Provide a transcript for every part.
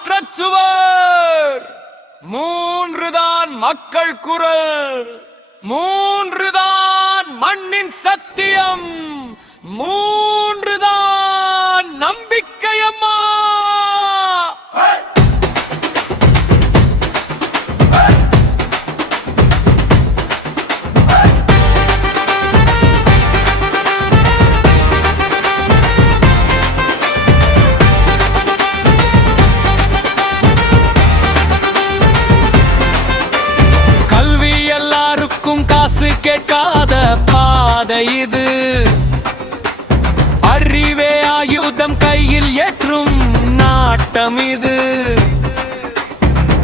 மாற்றச் சுவர் மூன்றுதான் மக்கள் குரல். மூன்றுதான் மண்ணின் சத்தியம். மூன்றுதான் கேட்காத பாதை இது. அறிவே ஆயுதம் கையில் ஏற்றும் நாட்டம் இது.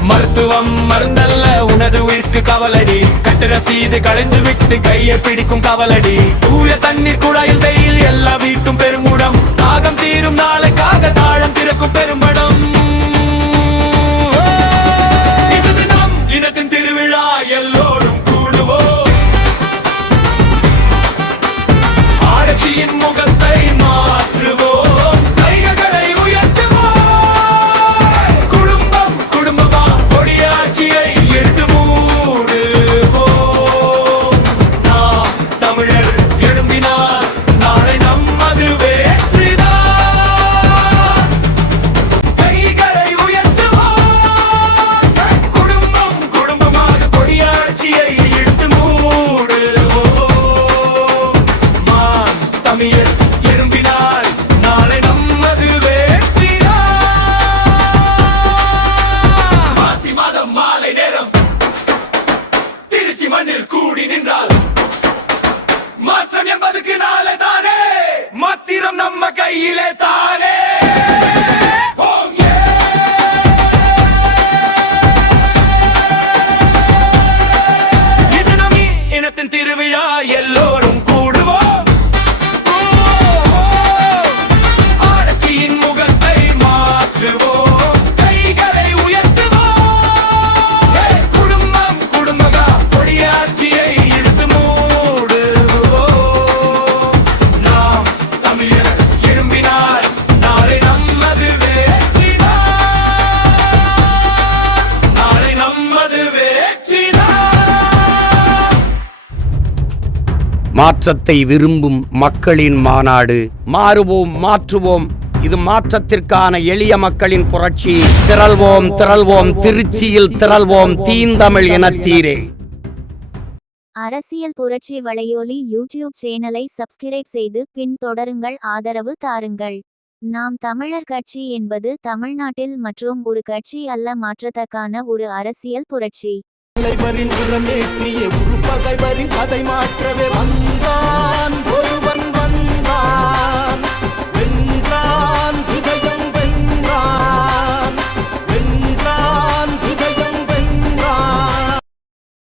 மருத்துவம் மருந்தல்ல உனது உயிர்க்கு கவலடி. கட்டு ரசீது களைந்து விட்டு கையை பிடிக்கும் கவலடி. தூய தண்ணீர் குழாயில் தையில் எல்லாம் me yet. மாற்றத்தை விரும்பும் மக்களின் மாநாடு. மாறுவோம் மாற்றுவோம். இது மாற்றத்திற்கான எளிய மக்களின் புரட்சி. திரள்வோம் திரள்வோம். திருச்சியில் திரள்வோம். தீந்தமிழ் இனத்தீரே அரசியல் புரட்சி வலையொலி யூடியூப் சேனலை சப்ஸ்கிரைப் செய்து பின் தொடருங்கள். ஆதரவு தாருங்கள். நாம் தமிழர் கட்சி என்பது தமிழ்நாட்டில் மற்றும் ஒரு கட்சி அல்ல மாற்றத்தக்கான ஒரு அரசியல் புரட்சி. தலைவரின் உரமேற்றிய உருப்பகைவரின் கதை மாற்றவே வந்தான்